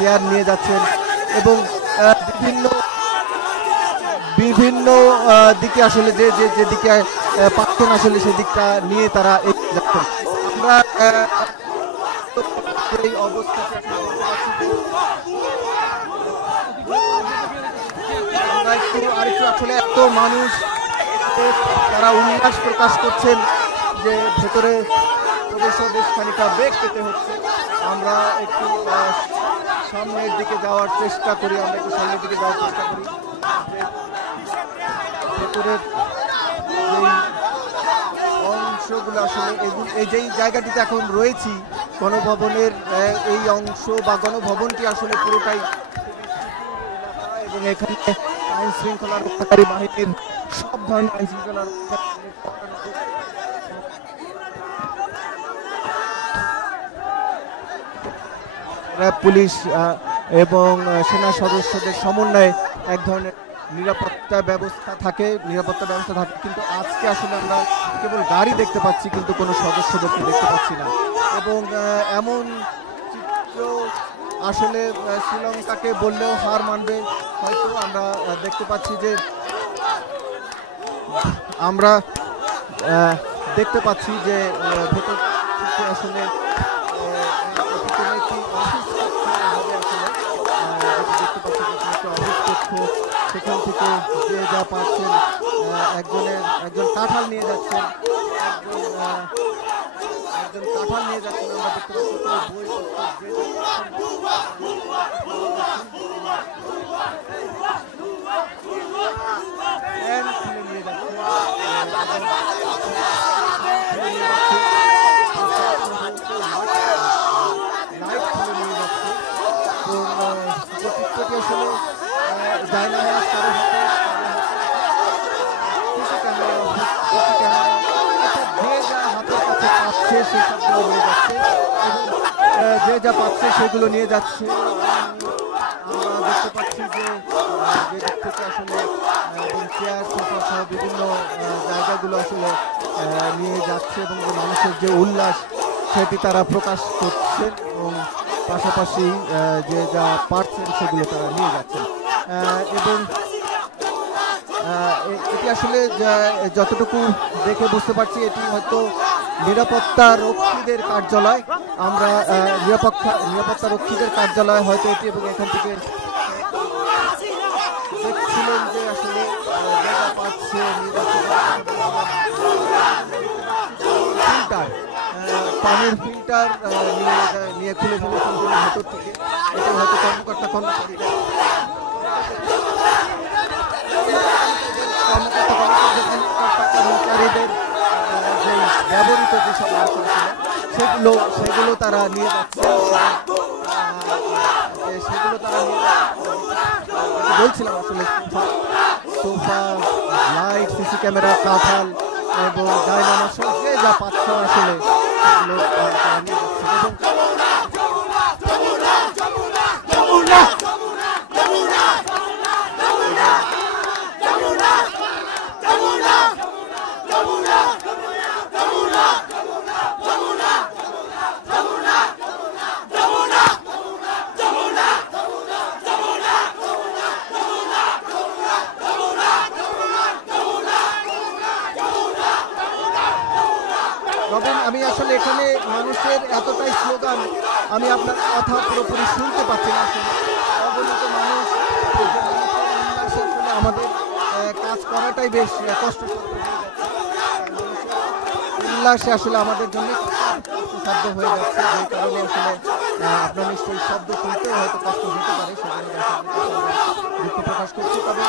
Chair নিয়ে যাচ্ছেন এবং বিভিন্ন বিভিন্ন দিকে আসলে যে যে যেদিকে পাচ্ছেন আসলে সেদিকটা নিয়ে তারা এগিয়ে যাচ্ছেন। আমরা এই অবস্থাতে আমরা আরেকটু আসলে এত মানুষ তারা উল্লাস প্রকাশ করছেন যে ভেতরে প্রবেশও বেশ খানিকটা বেগ পেতে হচ্ছে। আমরা একটু সামনের দিকে যাওয়ার চেষ্টা করি, ভেতরের যেই অংশগুলো আসলে এই যেই জায়গাটিতে এখন রয়েছি গণভবনের এই অংশ বা গণভবনটি আসলে পুরোটাই এবং এখানে আইন শৃঙ্খলা রক্ষাকারী বাহিনীর সব ধরনের আইন শৃঙ্খলা র্যাব, পুলিশ এবং সেনা সদস্যদের সমন্বয়ে এক ধরনের নিরাপত্তা ব্যবস্থা থাকে কিন্তু আজকে আসলে আমরা কেবল গাড়ি দেখতে পাচ্ছি কিন্তু কোনো সদস্যদেরকে দেখতে পাচ্ছি না এবং এমন চিত্র আসলে শ্রীলঙ্কাকে বললেও হার মানবে হয়তো। আমরা দেখতে পাচ্ছি যে ভেতর থেকে আসলে সেখান থেকে যে যা পাচ্ছেন একজন কাঁঠাল নিয়ে যাচ্ছেন আমরা দেখতে পাচ্ছি যে যা পাচ্ছে সেগুলো নিয়ে যাচ্ছে। আমরা দেখতে পাচ্ছি যে যেদিক থেকে আসলে চেয়ার সোফা সহ বিভিন্ন জায়গাগুলো আসলে নিয়ে যাচ্ছে এবং মানুষের যে উল্লাস সেটি তারা প্রকাশ করছেন এবং পাশাপাশি যে যা পারছেন সেগুলো তারা নিয়ে যাচ্ছেন এবং এটি আসলে যতটুকু দেখে বুঝতে পারছি এটি হয়তো নিরাপত্তা রক্ষীদের কার্যালয়। আমরা নিরাপত্তা রক্ষীদের কার্যালয় হয়তো এটি এবং এখান থেকে দেখছিলেন যে আসলে জায়গা পাচ্ছে পানির ফিল্টার নিয়ে খুলে ফেলেছেন ভেতর থেকে। এটি হয়তো কর্মকর্তাদের কর্মচারীদের যে ব্যবহৃত যেসব সেগুলো তারা নিয়ে যাচ্ছে বলছিলাম আসলে সোফা, লাইট, সিসি ক্যামেরা, কাঁঠাল এবং ডায়নামাস যে যা পাচ্ছে আসলে সেগুলো তারা নিয়ে যাচ্ছে আমি আসলে এখানে মানুষের এতটাই স্লোগান আমি আপনার কথা পুরোপুরি শুনতে পাচ্ছি না। আসলে অবনত মানুষ আসলে আমাদের কাজ করাটাই বেশ কষ্টসাধ্য হয়ে যাচ্ছে। উল্লাসে আসলে আমাদের জন্য কষ্টসাধ্য হয়ে যাচ্ছে, যে কারণে আসলে আপনার নিশ্চয়ই শব্দ শুনতেও হয়তো কষ্ট হতে পারে, সেজন্য দুঃখ প্রকাশ করছি। তবে